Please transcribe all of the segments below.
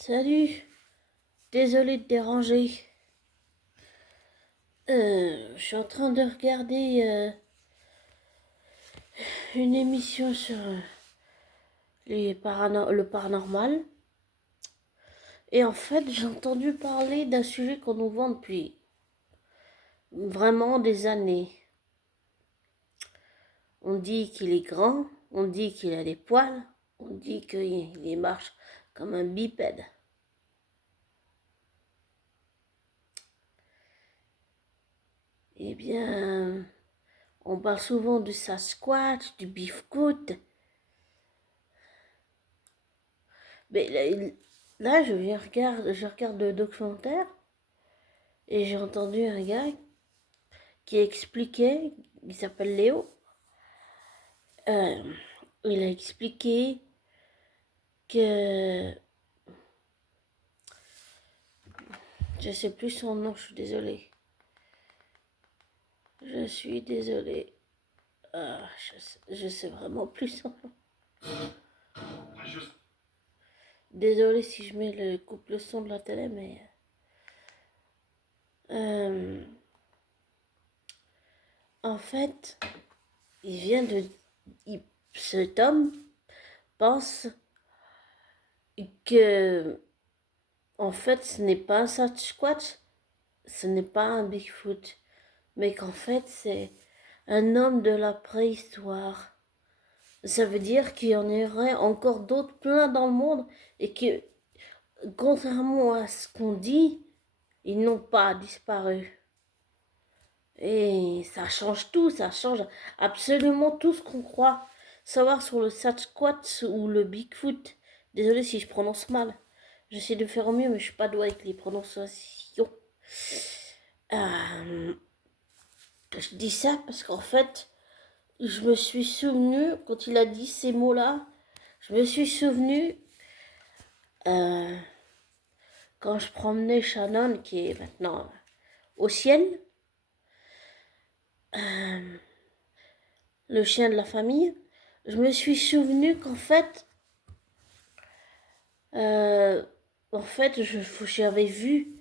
Salut, désolé de déranger. Je suis en train de regarder une émission sur le paranormal. Et en fait, j'ai entendu parler d'un sujet qu'on nous vend depuis vraiment des années. On dit qu'il est grand, on dit qu'il a des poils, on dit qu'il marche comme un bipède. Eh bien, on parle souvent du Sasquatch, du Bigfoot. Mais là, je regarde le documentaire et j'ai entendu un gars qui expliquait, il s'appelle Léo, euh, il a expliqué que, je sais plus son nom, je suis désolée. Je suis désolée. Je sais vraiment plus son nom. Désolée si je mets le son de la télé, mais euh, en fait, il vient de, cet homme pense que en fait, ce n'est pas un Sasquatch, ce n'est pas un Bigfoot, mais qu'en fait, c'est un homme de la préhistoire. Ça veut dire qu'il y en aurait encore d'autres plein dans le monde et que, contrairement à ce qu'on dit, ils n'ont pas disparu. Et ça change tout, ça change absolument tout ce qu'on croit savoir sur le Sasquatch ou le Bigfoot. Désolé si je prononce mal. J'essaie de faire au mieux, mais je suis pas douée avec les prononciations. Euh, je dis ça parce qu'en fait, je me suis souvenu, quand il a dit ces mots-là, je me suis souvenu euh, quand je promenais Shannon, qui est maintenant au ciel, le chien de la famille. Je me suis souvenu qu'en fait, euh, j'avais vu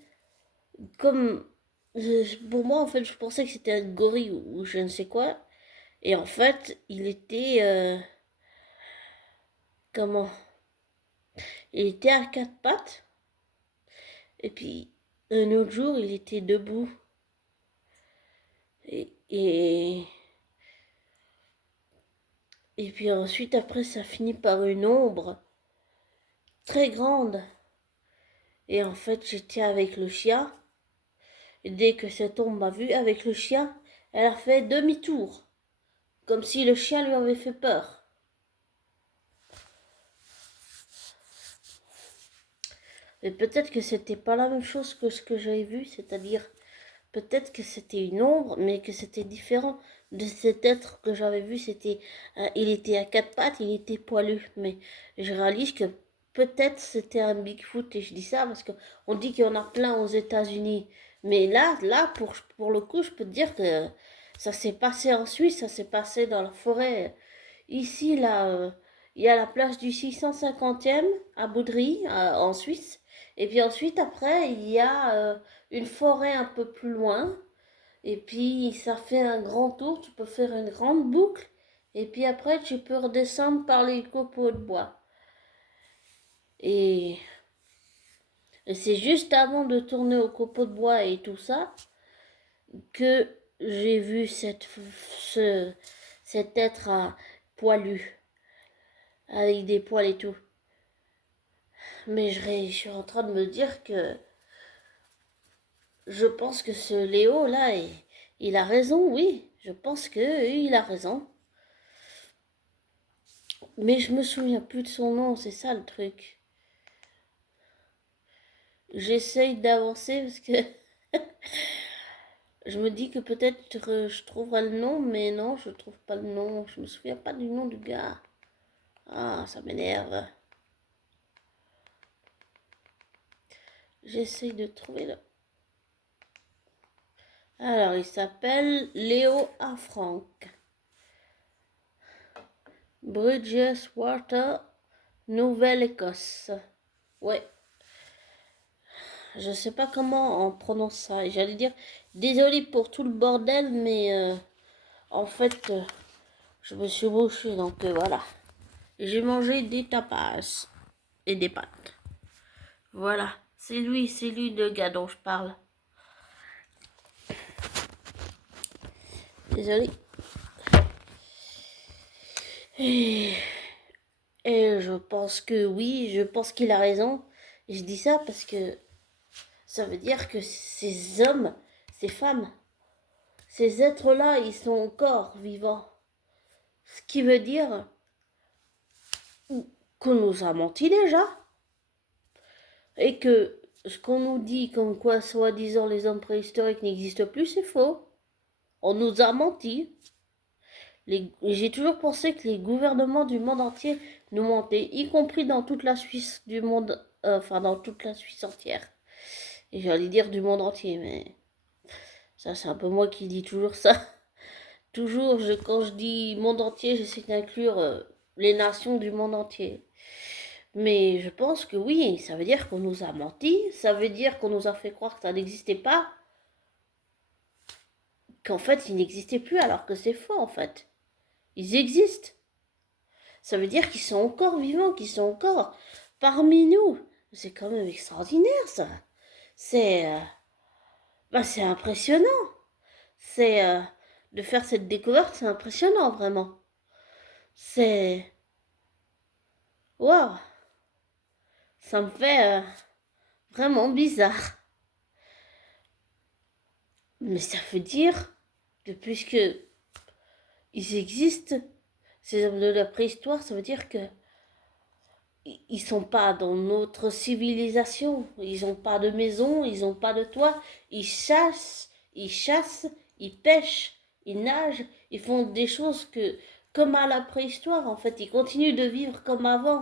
comme pour moi en fait je pensais que c'était un gorille ou je ne sais quoi et en fait il était comment il était à quatre pattes et puis un autre jour il était debout et et, et puis ensuite après ça finit par une ombre très grande et en fait j'étais avec le chien et dès que cette ombre m'a vu avec le chien elle a fait demi-tour comme si le chien lui avait fait peur. Mais peut-être que c'était pas la même chose que ce que j'avais vu, c'est-à-dire peut-être que c'était une ombre, mais que c'était différent de cet être que j'avais vu. Il était à quatre pattes, il était poilu. Mais je réalise que peut-être c'était un Bigfoot et je dis ça parce que on dit qu'il y en a plein aux États-Unis. Mais là, pour le coup, je peux te dire que ça s'est passé en Suisse, ça s'est passé dans la forêt. Ici, là, il y a la plage du 650e à Boudry, en Suisse. Et puis ensuite, après, il y a une forêt un peu plus loin. Et puis, ça fait un grand tour. Tu peux faire une grande boucle. Et puis après, tu peux redescendre par les copeaux de bois. Et, et c'est juste avant de tourner aux copeaux de bois et tout ça que j'ai vu cet être poilu, avec des poils et tout. Mais je suis en train de me dire que je pense que ce Léo là, il a raison, oui. Je pense que il a raison. Mais je me souviens plus de son nom, c'est ça le truc. J'essaye d'avancer parce que je me dis que peut-être je trouverai le nom, mais non, je trouve pas le nom. Je me souviens pas du nom du gars. Ah, ça m'énerve. J'essaye de trouver le. Alors, il s'appelle Léo Afranc. Bridges Water, Nouvelle-Écosse. Ouais. Je sais pas comment on prononce ça. Et j'allais dire, désolé pour tout le bordel, mais en fait, je me suis bouchée, donc voilà. J'ai mangé des tapas et des pâtes. Voilà, c'est lui le gars dont je parle. Désolé. Et, et je pense que oui, je pense qu'il a raison. Je dis ça parce que ça veut dire que ces hommes, ces femmes, ces êtres-là, ils sont encore vivants. Ce qui veut dire qu'on nous a menti déjà. Et que ce qu'on nous dit comme quoi, soi-disant, les hommes préhistoriques n'existent plus, c'est faux. On nous a menti. J'ai toujours pensé que les gouvernements du monde entier nous mentaient, y compris dans toute la Suisse du monde, enfin dans toute la Suisse entière. Et j'allais dire du monde entier, mais ça c'est un peu moi qui dis toujours ça. Toujours, quand je dis monde entier, j'essaie d'inclure les nations du monde entier. Mais je pense que oui, ça veut dire qu'on nous a menti, ça veut dire qu'on nous a fait croire que ça n'existait pas, qu'en fait, ils n'existaient plus, alors que c'est faux, en fait. Ils existent. Ça veut dire qu'ils sont encore vivants, qu'ils sont encore parmi nous. C'est quand même extraordinaire, ça. C'est c'est impressionnant. C'est de faire cette découverte, c'est impressionnant, vraiment. C'est waouh, ça me fait vraiment bizarre. Mais ça veut dire que puisque ils existent, ces hommes de la préhistoire, ça veut dire que ils sont pas dans notre civilisation. Ils ont pas de maison, ils ont pas de toit. Ils chassent, ils pêchent, ils nagent, ils font des choses que, comme à la préhistoire, en fait. Ils continuent de vivre comme avant.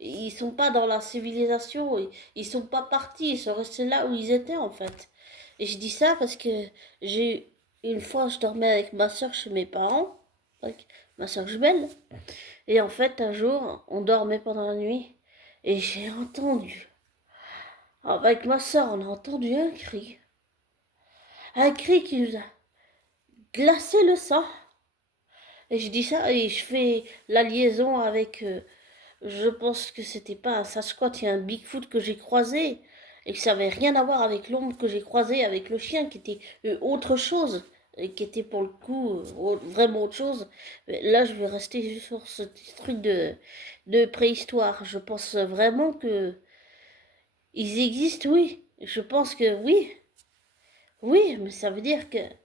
Ils sont pas dans la civilisation. Ils sont pas partis. Ils sont restés là où ils étaient, en fait. Et je dis ça parce que une fois, je dormais avec ma soeur chez mes parents, avec ma soeur jumelle. Et en fait, un jour, on dormait pendant la nuit et j'ai entendu, avec ma soeur, on a entendu un cri. Un cri qui nous a glacé le sang. Et je dis ça et je fais la liaison avec, je pense que c'était pas un Sasquatch et un Bigfoot que j'ai croisé et que ça avait rien à voir avec l'ombre que j'ai croisé avec le chien qui était autre chose et qui était pour le coup vraiment autre chose. Mais là, je vais rester sur ce truc de préhistoire. Je pense vraiment que ils existent, oui. Je pense que oui. Oui, mais ça veut dire qu'ils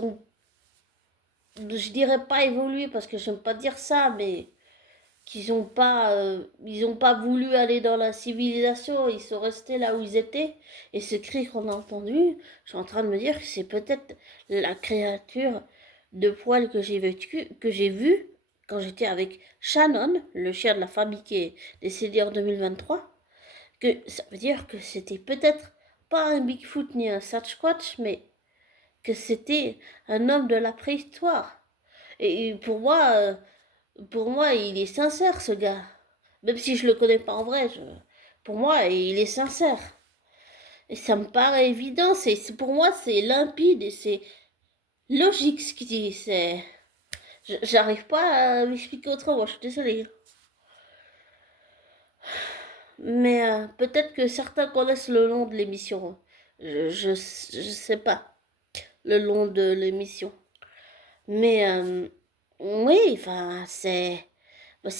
ont, je dirais pas évolué parce que j'aime pas dire ça, mais ils ont pas voulu aller dans la civilisation, ils sont restés là où ils étaient. Et ce cri qu'on a entendu, je suis en train de me dire que c'est peut-être la créature de poil que j'ai vu quand j'étais avec Shannon, le chien de la famille qui est décédé en 2023. Que ça veut dire que c'était peut-être pas un Bigfoot ni un Sasquatch, mais que c'était un homme de la préhistoire. Et pour moi, il est sincère, ce gars. Même si je le connais pas en vrai, pour moi, il est sincère. Et ça me paraît évident. Pour moi, c'est limpide et c'est logique ce qu'il dit. J'arrive pas à m'expliquer autrement. Je suis désolée. Mais peut-être que certains connaissent le nom de l'émission. Je sais pas le nom de l'émission. Mais oui, enfin, c'est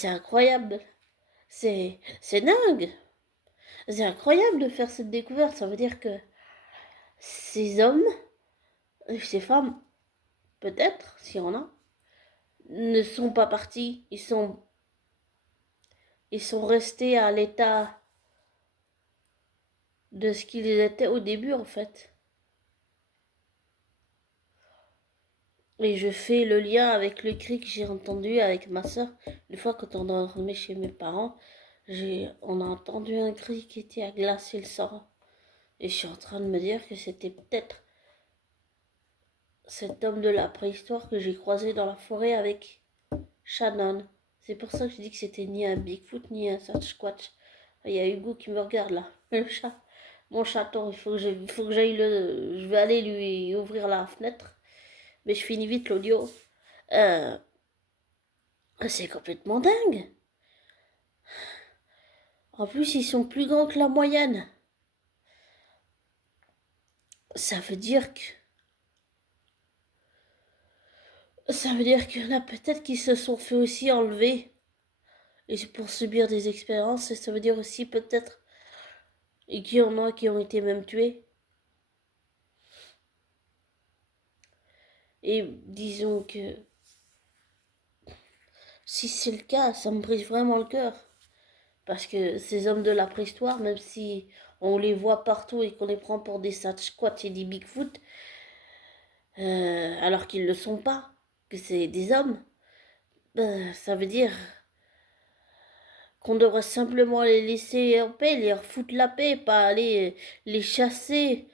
incroyable. C'est dingue. C'est incroyable de faire cette découverte. Ça veut dire que ces hommes, et ces femmes, peut-être, s'il y en a, ne sont pas partis. Ils sont restés à l'état de ce qu'ils étaient au début, en fait. Et je fais le lien avec le cri que j'ai entendu avec ma soeur. Une fois, quand on dormait chez mes parents, on a entendu un cri qui était à glacer le sang. Et je suis en train de me dire que c'était peut-être cet homme de la préhistoire que j'ai croisé dans la forêt avec Shannon. C'est pour ça que je dis que c'était ni un Bigfoot ni un Sasquatch. Il y a Hugo qui me regarde là, le chat. Mon chaton, il faut que j'aille le... Je vais aller lui ouvrir la fenêtre. Mais je finis vite l'audio. Euh, c'est complètement dingue. En plus, ils sont plus grands que la moyenne. Ça veut dire que... Ça veut dire qu'il y en a peut-être qui se sont fait aussi enlever. Et c'est pour subir des expériences. Et ça veut dire aussi peut-être qu'il y en a qui ont été même tués. Et disons que si c'est le cas, ça me brise vraiment le cœur. Parce que ces hommes de la préhistoire, même si on les voit partout et qu'on les prend pour des Sasquatch et des Bigfoot, alors qu'ils ne le sont pas, que c'est des hommes, ben, ça veut dire qu'on devrait simplement les laisser en paix, les foutre la paix, pas aller les chasser,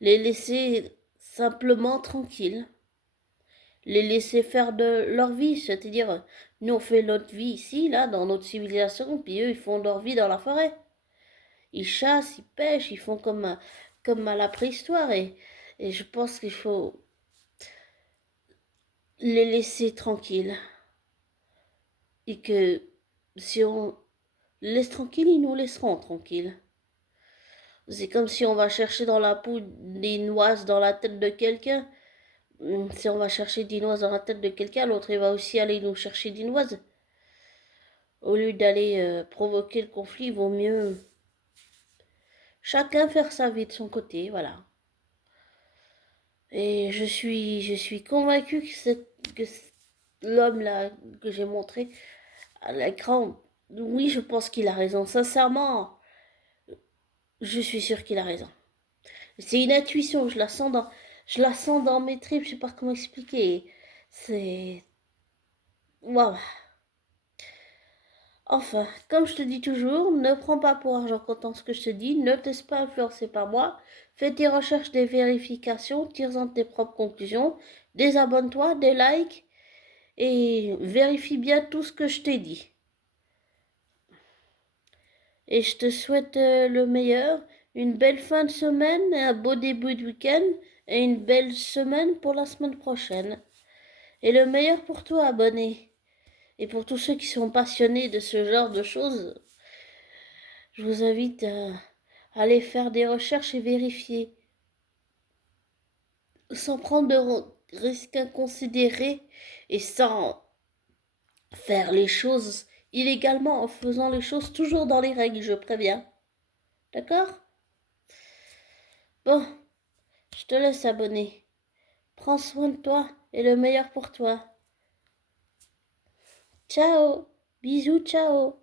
les laisser simplement tranquilles, les laisser faire de leur vie, c'est-à-dire nous on fait notre vie ici, là, dans notre civilisation, puis eux ils font leur vie dans la forêt. Ils chassent, ils pêchent, ils font comme à la préhistoire et je pense qu'il faut les laisser tranquilles et que si on les laisse tranquilles, ils nous laisseront tranquilles. C'est comme si on va chercher dans la poudre des noix dans la tête de quelqu'un. Si on va chercher des noix dans la tête de quelqu'un, l'autre il va aussi aller nous chercher des noix. Au lieu d'aller provoquer le conflit, il vaut mieux chacun faire sa vie de son côté, voilà. Et je suis convaincue que l'homme là que j'ai montré à l'écran, oui, je pense qu'il a raison. Sincèrement, je suis sûre qu'il a raison. C'est une intuition, je la sens dans mes tripes, je sais pas comment expliquer. C'est, waouh. Enfin, comme je te dis toujours, ne prends pas pour argent comptant ce que je te dis, ne te laisse pas influencer par moi, fais tes recherches, des vérifications, tire-en tes propres conclusions, désabonne-toi, des likes et vérifie bien tout ce que je t'ai dit. Et je te souhaite le meilleur, une belle fin de semaine, un beau début de week-end et une belle semaine pour la semaine prochaine. Et le meilleur pour toi, abonné. Et pour tous ceux qui sont passionnés de ce genre de choses, je vous invite à aller faire des recherches et vérifier, sans prendre de risques inconsidérés et sans faire les choses illégalement, en faisant les choses toujours dans les règles, je préviens. D'accord? Bon, je te laisse abonner. Prends soin de toi et le meilleur pour toi. Ciao! Bisous, ciao!